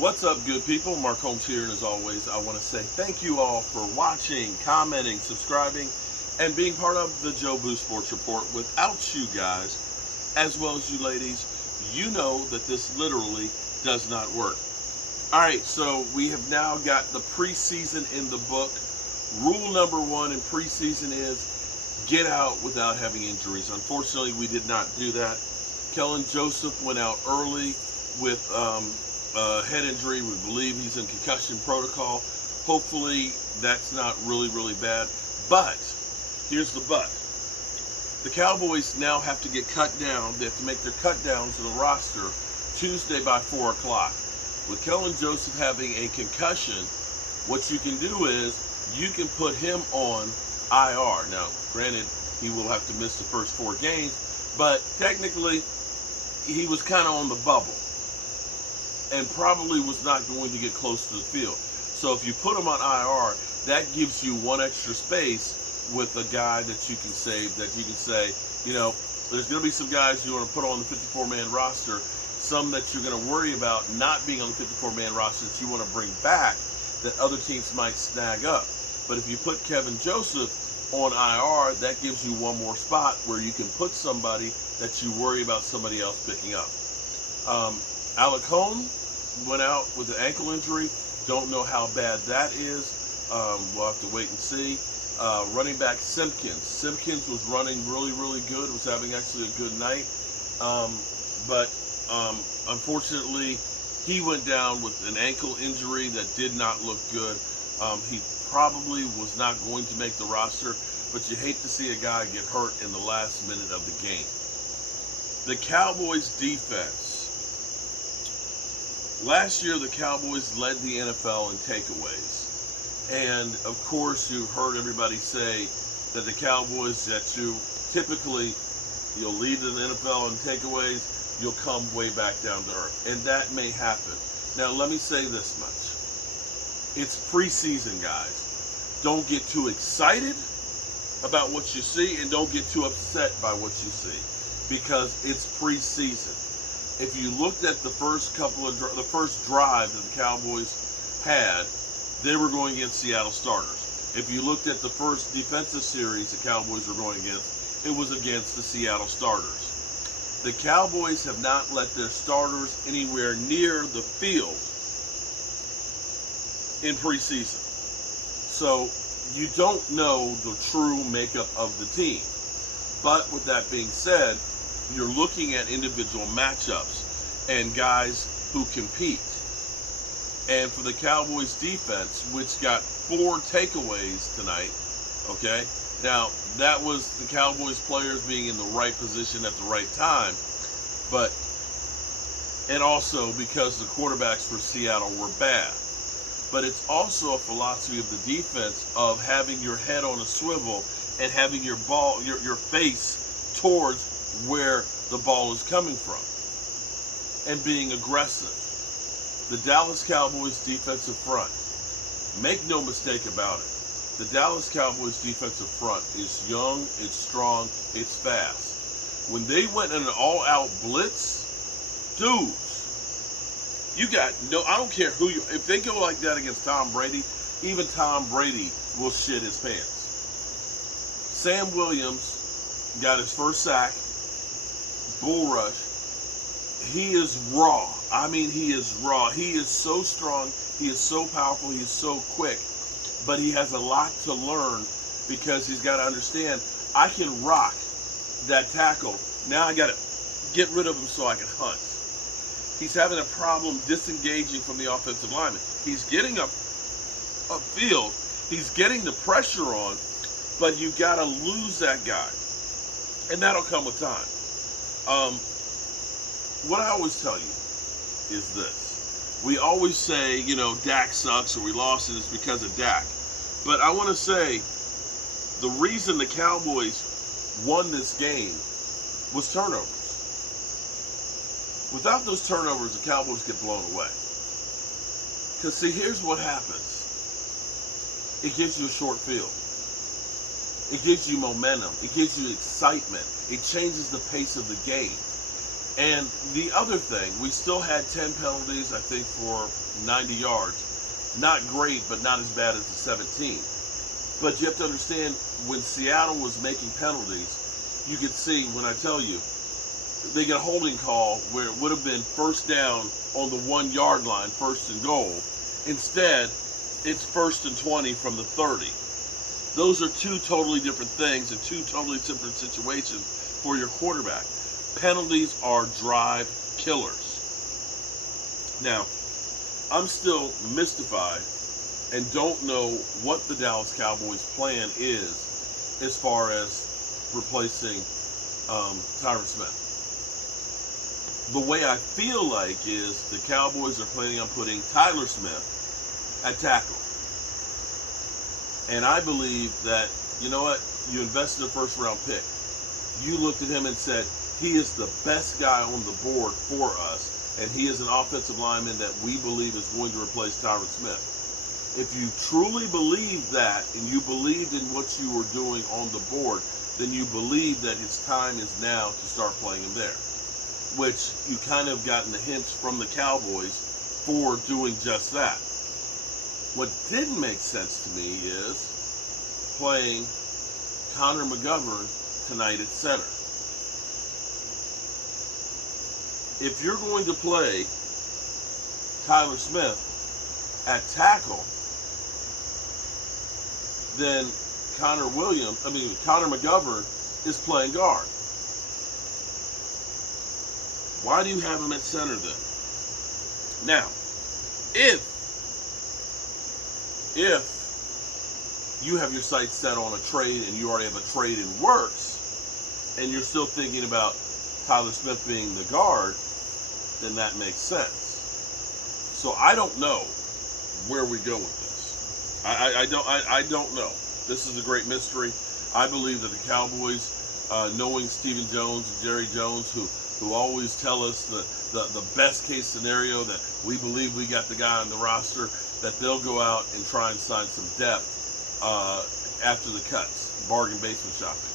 What's up, good people? Mark Holmes here, and as always, I want to say thank you all for watching, commenting, subscribing, and being part of the Joe Boo Sports Report. Without you guys, as well as you ladies, you know that this literally does not work. All right, so we have now got the preseason in the book. Rule number one in preseason is get out without having injuries. Unfortunately, we did not do that. Kellen Joseph went out early with head injury. We believe he's in concussion protocol. Hopefully that's not really bad. But here's the but. The Cowboys now have to get cut down. They have to make their cut downs to the roster Tuesday by 4 o'clock. With Kellen Joseph having a concussion, what you can do is you can put him on IR. Now, granted, he will have to miss the first 4 games, but technically he was kind of on the bubble and probably was not going to get close to the field. So if you put him on IR, that gives you one extra space with a guy that you can save, that you can say, you know, there's going to be some guys you want to put on the 54-man roster, some that you're going to worry about not being on the 54-man roster that you want to bring back that other teams might snag up. But if you put Kevin Joseph on IR, that gives you one more spot where you can put somebody that you worry about somebody else picking up. Alec Hone went out with an ankle injury. Don't know how bad that is. We'll have to wait and see. Running back Simpkins. Simpkins was running really good. Was having actually a good night. But unfortunately, he went down with an ankle injury that did not look good. He probably was not going to make the roster, but you hate to see a guy get hurt in the last minute of the game. The Cowboys defense. Last year, the Cowboys led the NFL in takeaways. And, of course, you've heard everybody say that the Cowboys, that you typically, you'll lead in the NFL in takeaways, you'll come way back down to earth. And that may happen. Now, let me say this much. It's preseason, guys. Don't get too excited about what you see and don't get too upset by what you see because it's preseason. If you looked at the first drive that the Cowboys had, they were going against Seattle starters. If you looked at the first defensive series the Cowboys were going against, it was against the Seattle starters. The Cowboys have not let their starters anywhere near the field in preseason. So you don't know the true makeup of the team. But with that being said, you're looking at individual matchups and guys who compete. And for the Cowboys defense, which got 4 takeaways tonight, okay? Now, that was the Cowboys players being in the right position at the right time, and also because the quarterbacks for Seattle were bad. But it's also a philosophy of the defense of having your head on a swivel and having your face towards where the ball is coming from and being aggressive. The Dallas Cowboys defensive front, make no mistake about it, the Dallas Cowboys defensive front is young, it's strong, it's fast. When they went in an all-out blitz, dudes, you got no, I don't care who you, if they go like that against Tom Brady, even Tom Brady will shit his pants. Sam Williams got his first sack, bull rush. He is raw. I mean, he is raw. He is so strong. He is so powerful. He is so quick. But he has a lot to learn because he's got to understand, I can rock that tackle. Now I got to get rid of him so I can hunt. He's having a problem disengaging from the offensive lineman. He's getting upfield. He's getting the pressure on, but you got to lose that guy. And that'll come with time. What I always tell you is this. We always say, you know, Dak sucks or we lost and it's because of Dak. But I want to say the reason the Cowboys won this game was turnovers. Without those turnovers, the Cowboys get blown away. Because, see, here's what happens. It gives you a short field. It gives you momentum. It gives you excitement. It changes the pace of the game. And the other thing, we still had 10 penalties, I think, for 90 yards. Not great, but not as bad as the 17. But you have to understand, when Seattle was making penalties, you could see, when I tell you, they get a holding call where it would have been first down on the 1 yard line, first and goal. Instead, it's first and 20 from the 30. Those are two totally different things and two totally different situations for your quarterback. Penalties are drive killers. Now, I'm still mystified and don't know what the Dallas Cowboys' plan is as far as replacing Tyron Smith. The way I feel like is the Cowboys are planning on putting Tyler Smith at tackle. And I believe that, you know what, you invested a first round pick. You looked at him and said, he is the best guy on the board for us, and he is an offensive lineman that we believe is going to replace Tyron Smith. If you truly believe that, and you believed in what you were doing on the board, then you believe that his time is now to start playing him there, which you kind of gotten the hints from the Cowboys for doing just that. What didn't make sense to me is playing Connor McGovern tonight at center. If you're going to play Tyler Smith at tackle, then Connor McGovern is playing guard. Why do you have him at center then? Now, if you have your sights set on a trade and you already have a trade in works, and you're still thinking about Tyler Smith being the guard, then that makes sense. So I don't know where we go with this. I don't know. This is a great mystery. I believe that the Cowboys, knowing Stephen Jones and Jerry Jones, who always tell us the best case scenario, that we believe we got the guy on the roster, that they'll go out and try and sign some depth after the cuts, bargain basement shopping.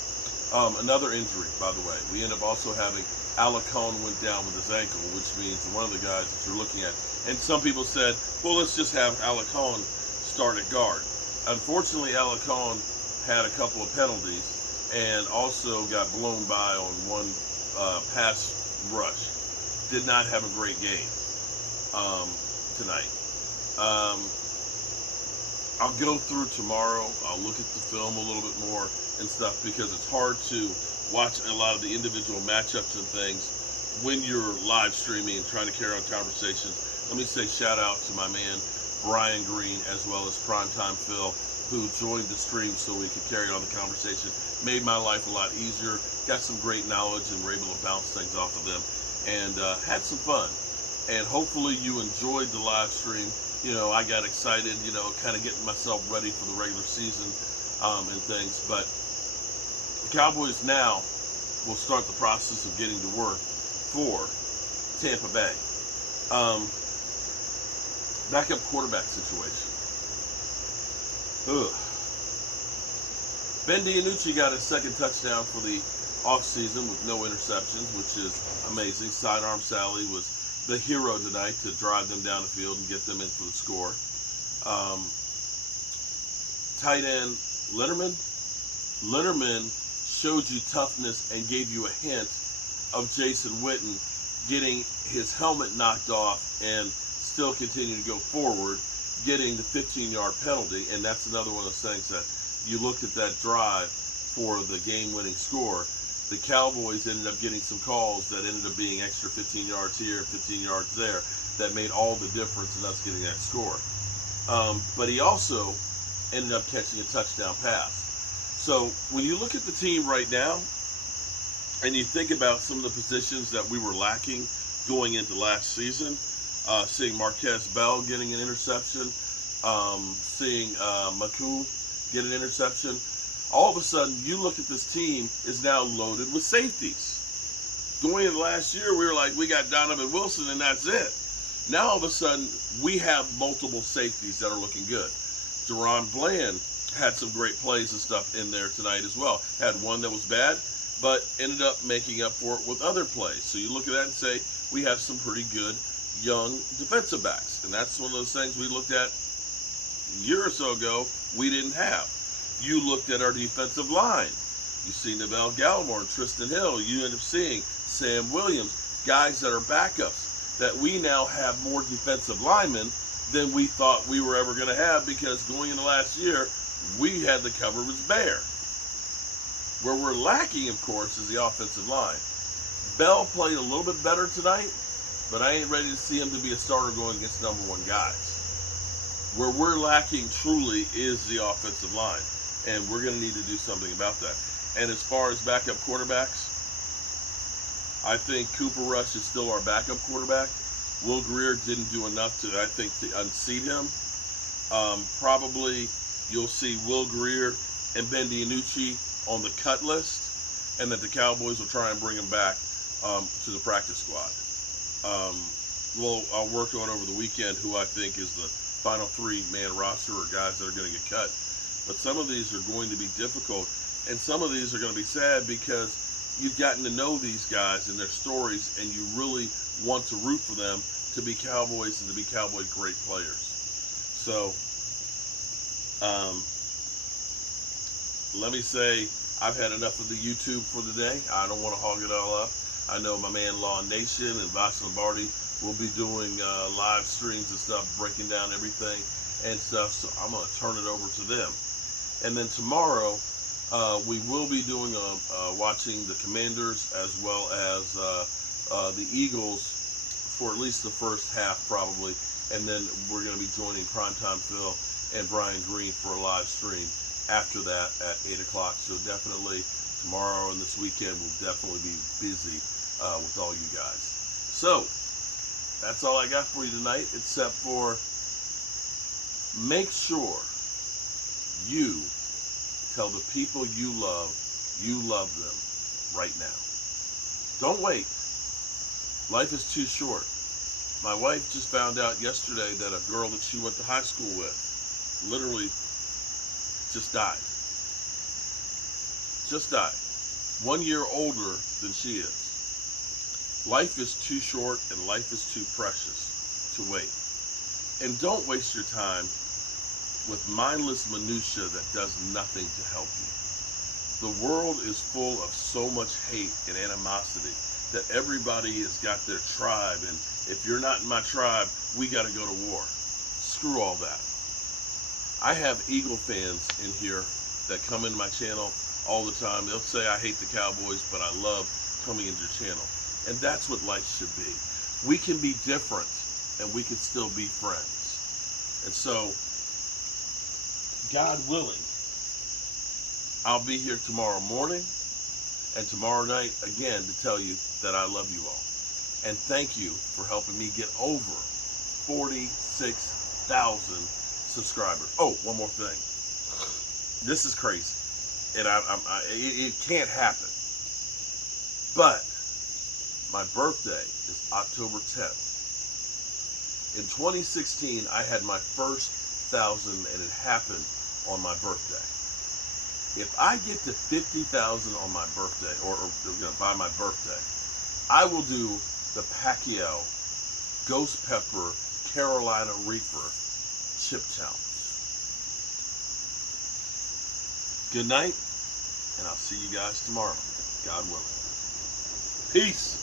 Another injury, by the way. We end up also having Alacon went down with his ankle, which means one of the guys that you're looking at. And some people said, well, let's just have Alacon start at guard. Unfortunately, Alacon had a couple of penalties and also got blown by on one pass rush. Did not have a great game tonight. I'll go through tomorrow. I'll look at the film a little bit more and stuff, because it's hard to watch a lot of the individual matchups and things when you're live streaming and trying to carry on conversations. Let me say shout out to my man Brian Green, as well as Primetime Phil, who joined the stream so we could carry on the conversation. Made my life a lot easier. Got some great knowledge and were able to bounce things off of them, and had some fun. And hopefully you enjoyed the live stream. You know, I got excited, you know, kind of getting myself ready for the regular season and things. But the Cowboys now will start the process of getting to work for Tampa Bay. Backup quarterback situation. Ugh. Ben DiNucci got his second touchdown for the offseason with no interceptions, which is amazing. Sidearm Sally was the hero tonight to drive them down the field and get them in for the score. Tight end Linderman showed you toughness and gave you a hint of Jason Witten getting his helmet knocked off and still continue to go forward, getting the 15-yard penalty. And that's another one of those things that you looked at that drive for the game-winning score. The Cowboys ended up getting some calls that ended up being extra 15 yards here, 15 yards there, that made all the difference in us getting that score. But he also ended up catching a touchdown pass. So when you look at the team right now, and you think about some of the positions that we were lacking going into last season, seeing Marquez Bell getting an interception, seeing Maku get an interception, all of a sudden you look at this team is now loaded with safeties. Going into last year, we were like, we got Donovan Wilson and that's it. Now all of a sudden we have multiple safeties that are looking good. Deron Bland had some great plays and stuff in there tonight as well. Had one that was bad, but ended up making up for it with other plays. So you look at that and say, we have some pretty good young defensive backs. And that's one of those things we looked at a year or so ago we didn't have. You looked at our defensive line. You see Neville Gallimore and Tristan Hill. You end up seeing Sam Williams, guys that are backups, that we now have more defensive linemen than we thought we were ever going to have, because going into last year, we had the coverage bare. Where we're lacking, of course, is the offensive line. Bell played a little bit better tonight, but I ain't ready to see him to be a starter going against number one guys. Where we're lacking truly is the offensive line, and we're going to need to do something about that. And as far as backup quarterbacks, I think Cooper Rush is still our backup quarterback. Will Greer didn't do enough to, I think, to unseat him. Probably you'll see Will Greer and Ben DiNucci on the cut list, and that the Cowboys will try and bring him back to the practice squad. I'll work on over the weekend who I think is the final 3-man roster or guys that are going to get cut. But some of these are going to be difficult, and some of these are going to be sad, because you've gotten to know these guys and their stories, and you really want to root for them to be Cowboys and to be Cowboy great players. So, let me say, I've had enough of the YouTube for the day. I don't want to hog it all up. I know my man Law Nation and Voss Lombardi will be doing live streams and stuff, breaking down everything and stuff, so I'm going to turn it over to them. And then tomorrow, we will be doing watching the Commanders as well as the Eagles for at least the first half probably, and then we're going to be joining Primetime Phil and Brian Green for a live stream after that at 8 o'clock. So definitely tomorrow and this weekend we'll definitely be busy with all you guys. So that's all I got for you tonight, except for make sure you tell the people you love them right now. Don't wait. Life is too short. My wife just found out yesterday that a girl that she went to high school with literally just died. Just died. 1 year older than she is. Life is too short and life is too precious to wait. And don't waste your time with mindless minutia that does nothing to help you. The world is full of so much hate and animosity that everybody has got their tribe, and if you're not in my tribe, we got to go to war. Screw all that. I have Eagle fans in here that come into my channel all the time. They'll say, I hate the Cowboys, but I love coming into your channel. And that's what life should be. We can be different, and we can still be friends. And so, God willing, I'll be here tomorrow morning and tomorrow night again to tell you that I love you all. And thank you for helping me get over 46,000 subscribers. Oh, one more thing. This is crazy. And it can't happen. But my birthday is October 10th. In 2016, I had my first 1,000, and it happened on my birthday. If I get to 50,000 on my birthday, or by my birthday, I will do the Pacquiao Ghost Pepper Carolina Reaper Chip Challenge. Good night, and I'll see you guys tomorrow, God willing. Peace.